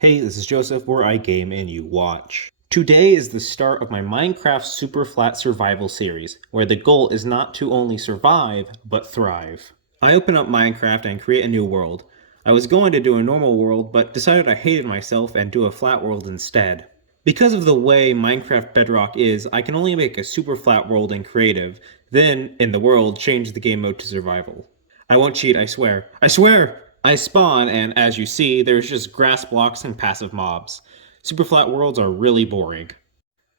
Hey, this is Joseph, where I game and you watch. Today is the start of my Minecraft Superflat survival series, where the goal is not to only survive, but thrive. I open up Minecraft and create a new world. I was going to do a normal world, but decided I hated myself and do a flat world instead. Because of the way Minecraft Bedrock is, I can only make a super flat world in creative, then, in the world, change the game mode to survival. I won't cheat, I swear. I swear! I spawn, and as you see, there's just grass blocks and passive mobs. Super flat worlds are really boring.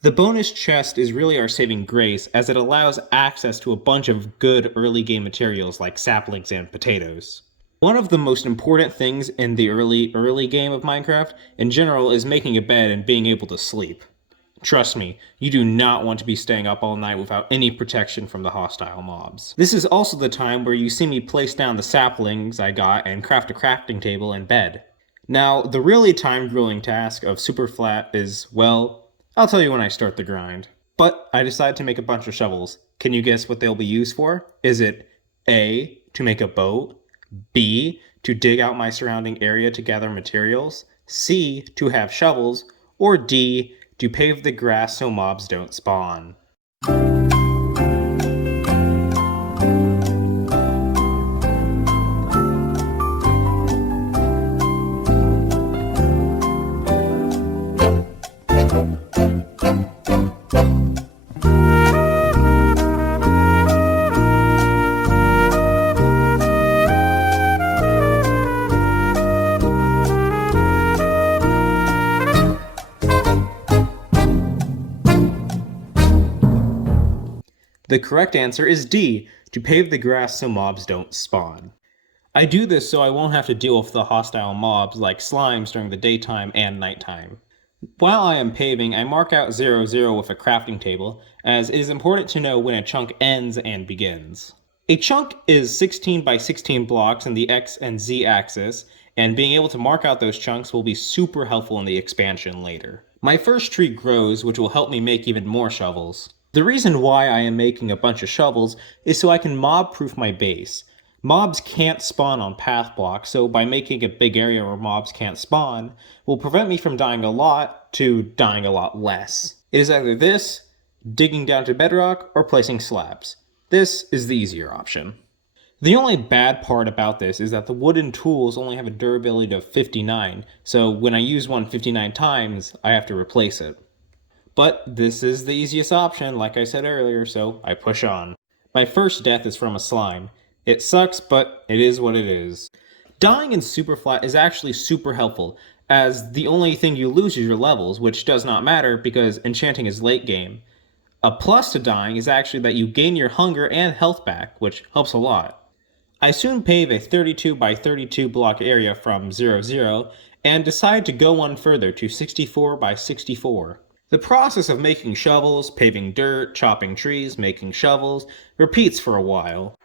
The bonus chest is really our saving grace, as it allows access to a bunch of good early game materials like saplings and potatoes. One of the most important things in the early game of Minecraft, in general, is making a bed and being able to sleep. Trust me, you do not want to be staying up all night without any protection from the hostile mobs. This is also the time where you see me place down the saplings I got and craft a crafting table and bed. Now, the really time-grueling task of Superflat is, well, I'll tell you when I start the grind. But I decided to make a bunch of shovels. Can you guess what they'll be used for? Is it A, to make a boat, B, to dig out my surrounding area to gather materials, C, to have shovels, or D, to pave the grass so mobs don't spawn? The correct answer is D, to pave the grass so mobs don't spawn. I do this so I won't have to deal with the hostile mobs like slimes during the daytime and nighttime. While I am paving, I mark out 00 with a crafting table, as it is important to know when a chunk ends and begins. A chunk is 16 by 16 blocks in the X and Z axis, and being able to mark out those chunks will be super helpful in the expansion later. My first tree grows, which will help me make even more shovels. The reason why I am making a bunch of shovels is so I can mob-proof my base. Mobs can't spawn on path blocks, so by making a big area where mobs can't spawn, will prevent me from dying a lot to dying a lot less. It is either this, digging down to bedrock, or placing slabs. This is the easier option. The only bad part about this is that the wooden tools only have a durability of 59, so when I use one 59 times, I have to replace it. But this is the easiest option, like I said earlier, so I push on. My first death is from a slime. It sucks, but it is what it is. Dying in Superflat is actually super helpful, as the only thing you lose is your levels, which does not matter because enchanting is late game. A plus to dying is actually that you gain your hunger and health back, which helps a lot. I soon pave a 32 by 32 block area from 00, and decide to go one further to 64 by 64. The process of making shovels, paving dirt, chopping trees, making shovels, repeats for a while.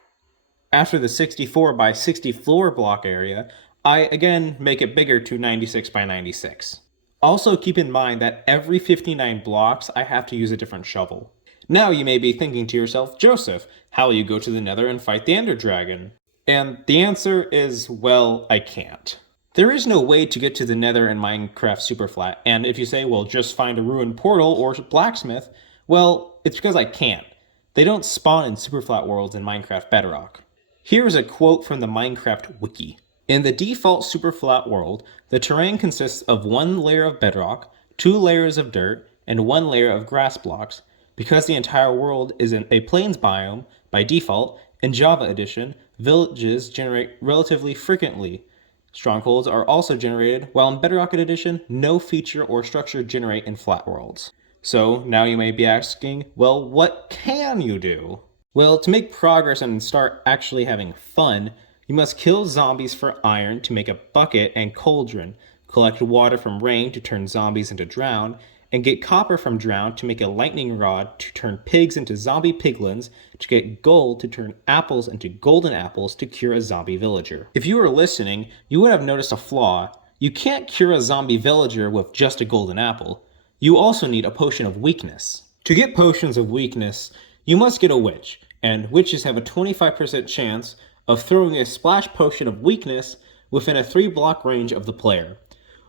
After the 64 by 60 floor block area, I again make it bigger to 96 by 96. Also keep in mind that every 59 blocks I have to use a different shovel. Now you may be thinking to yourself, Joseph, how will you go to the Nether and fight the Ender Dragon? And the answer is, well, I can't. There is no way to get to the Nether in Minecraft Superflat, and if you say, well, just find a ruined portal or blacksmith, well, it's because I can't. They don't spawn in Superflat worlds in Minecraft Bedrock. Here is a quote from the Minecraft Wiki. In the default Superflat world, the terrain consists of one layer of bedrock, 2 layers of dirt, and 1 layer of grass blocks. Because the entire world is in a plains biome, by default, in Java Edition, villages generate relatively frequently. Strongholds are also generated, while in Bedrock Edition, no feature or structure generate in flat worlds. So now you may be asking, well, what can you do? Well, to make progress and start actually having fun, you must kill zombies for iron to make a bucket and cauldron, collect water from rain to turn zombies into drown, and get copper from drown to make a lightning rod to turn pigs into zombie piglins, to get gold to turn apples into golden apples to cure a zombie villager. If you were listening, you would have noticed a flaw. You can't cure a zombie villager with just a golden apple. You also need a potion of weakness. To get potions of weakness, you must get a witch, and witches have a 25% chance of throwing a splash potion of weakness within a 3-block range of the player.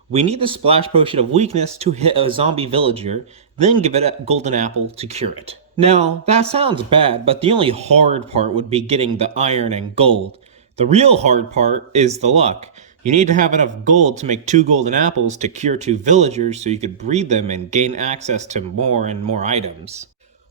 We need the splash potion of weakness to hit a zombie villager, then give it a golden apple to cure it. Now, that sounds bad, but the only hard part would be getting the iron and gold. The real hard part is the luck. You need to have enough gold to make 2 golden apples to cure 2 villagers so you could breed them and gain access to more and more items.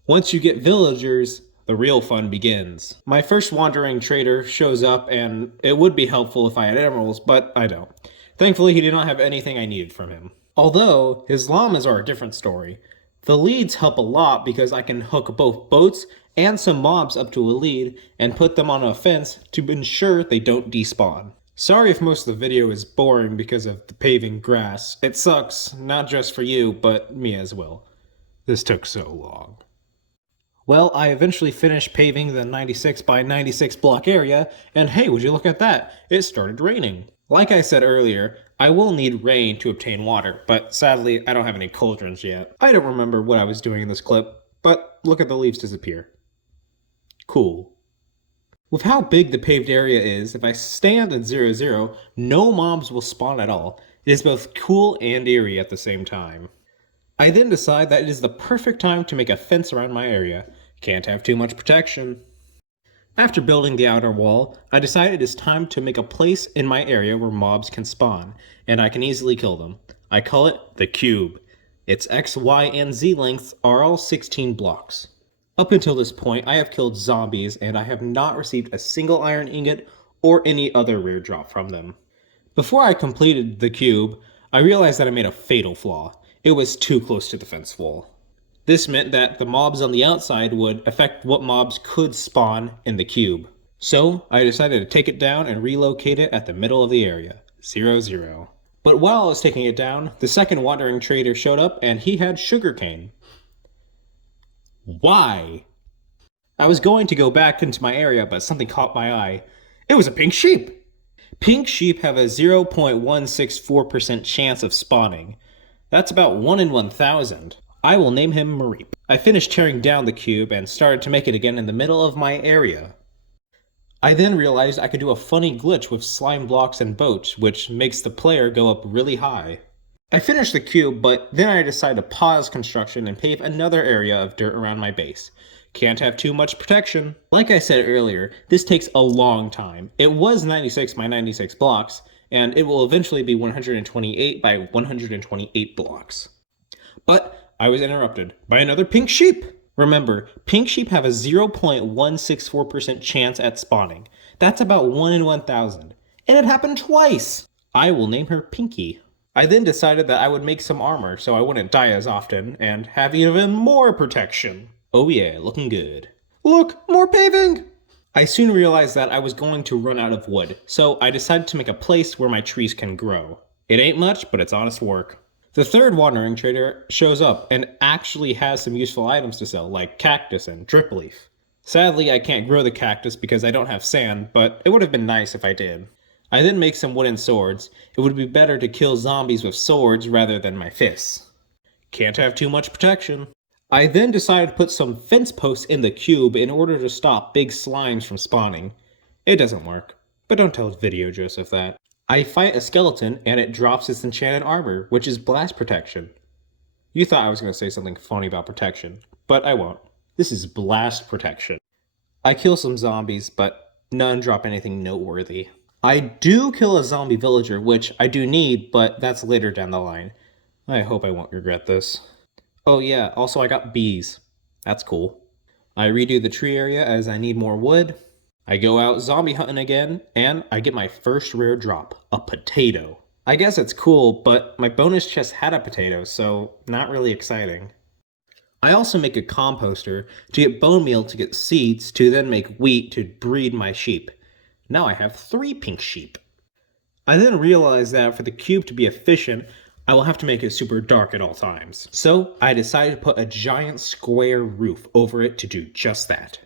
Once you get villagers, the real fun begins. My first wandering trader shows up, and it would be helpful if I had emeralds, but I don't. Thankfully, he did not have anything I needed from him. Although, his llamas are a different story. The leads help a lot because I can hook both boats and some mobs up to a lead and put them on a fence to ensure they don't despawn. Sorry if most of the video is boring because of the paving grass. It sucks, not just for you, but me as well. This took so long. Well, I eventually finished paving the 96 by 96 block area, and hey, would you look at that? It started raining. Like I said earlier, I will need rain to obtain water, but sadly, I don't have any cauldrons yet. I don't remember what I was doing in this clip, but look at the leaves disappear. Cool. With how big the paved area is, if I stand in 0-0, no mobs will spawn at all. It is both cool and eerie at the same time. I then decide that it is the perfect time to make a fence around my area. Can't have too much protection. After building the outer wall, I decided it is time to make a place in my area where mobs can spawn, and I can easily kill them. I call it the cube. Its X, Y, and Z lengths are all 16 blocks. Up until this point, I have killed zombies, and I have not received a single iron ingot or any other rare drop from them. Before I completed the cube, I realized that I made a fatal flaw. It was too close to the fence wall. This meant that the mobs on the outside would affect what mobs could spawn in the cube. So, I decided to take it down and relocate it at the middle of the area, 0-0. But while I was taking it down, the second wandering trader showed up and he had sugarcane. Why? I was going to go back into my area, but something caught my eye. It was a pink sheep! Pink sheep have a 0.164% chance of spawning. That's about 1 in 1,000. I will name him Mareep. I finished tearing down the cube and started to make it again in the middle of my area. I then realized I could do a funny glitch with slime blocks and boats, which makes the player go up really high. I finished the cube, but then I decided to pause construction and pave another area of dirt around my base. Can't have too much protection. Like I said earlier, this takes a long time. It was 96 by 96 blocks, and it will eventually be 128 by 128 blocks. But I was interrupted by another pink sheep. Remember, pink sheep have a 0.164% chance at spawning. That's about 1 in 1,000. And it happened twice! I will name her Pinky. I then decided that I would make some armor so I wouldn't die as often and have even more protection. Oh yeah, looking good. Look, more paving! I soon realized that I was going to run out of wood, so I decided to make a place where my trees can grow. It ain't much, but it's honest work. The third wandering trader shows up and actually has some useful items to sell, like cactus and drip leaf. Sadly, I can't grow the cactus because I don't have sand, but it would have been nice if I did. I then make some wooden swords. It would be better to kill zombies with swords rather than my fists. Can't have too much protection. I then decided to put some fence posts in the cube in order to stop big slimes from spawning. It doesn't work, but don't tell Video Joseph that. I fight a skeleton and it drops its enchanted armor, which is blast protection. You thought I was going to say something funny about protection, but I won't. This is blast protection. I kill some zombies, but none drop anything noteworthy. I do kill a zombie villager, which I do need, but that's later down the line. I hope I won't regret this. Oh yeah, also I got bees. That's cool. I redo the tree area as I need more wood. I go out zombie hunting again, and I get my first rare drop, a potato. I guess it's cool, but my bonus chest had a potato, so not really exciting. I also make a composter to get bone meal to get seeds to then make wheat to breed my sheep. Now I have 3 pink sheep. I then realized that for the cube to be efficient, I will have to make it super dark at all times. So I decided to put a giant square roof over it to do just that.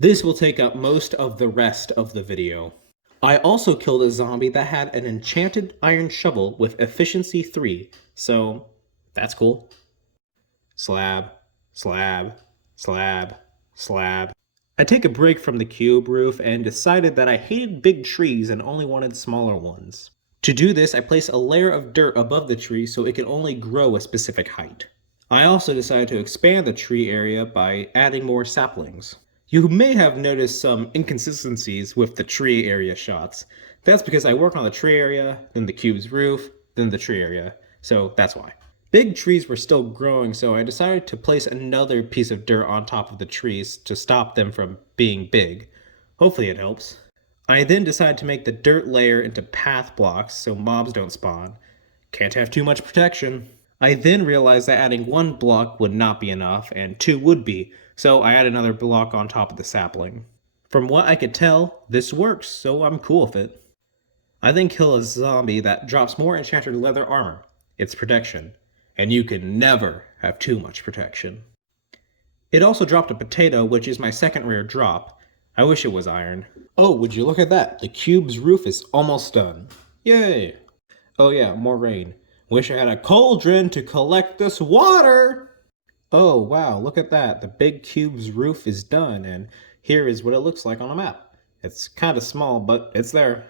This will take up most of the rest of the video. I also killed a zombie that had an enchanted iron shovel with efficiency 3, so that's cool. Slab, slab, slab, slab. I take a break from the cube roof and decided that I hated big trees and only wanted smaller ones. To do this, I place a layer of dirt above the tree so it can only grow a specific height. I also decided to expand the tree area by adding more saplings. You may have noticed some inconsistencies with the tree area shots. That's because I worked on the tree area, then the cube's roof, then the tree area, so that's why. Big trees were still growing, so I decided to place another piece of dirt on top of the trees to stop them from being big. Hopefully it helps. I then decided to make the dirt layer into path blocks so mobs don't spawn. Can't have too much protection. I then realized that adding one block would not be enough, and two would be, so I added another block on top of the sapling. From what I could tell, this works, so I'm cool with it. I then kill a zombie that drops more enchanted leather armor. It's protection, and you can never have too much protection. It also dropped a potato, which is my second rare drop. I wish it was iron. Oh, would you look at that? The cube's roof is almost done. Yay! Oh yeah, more rain. Wish I had a cauldron to collect this water! Oh wow, look at that. The big cube's roof is done, and here is what it looks like on a map. It's kinda small, but it's there.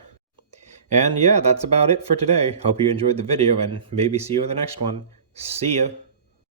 And yeah, that's about it for today. Hope you enjoyed the video, and maybe see you in the next one. See ya!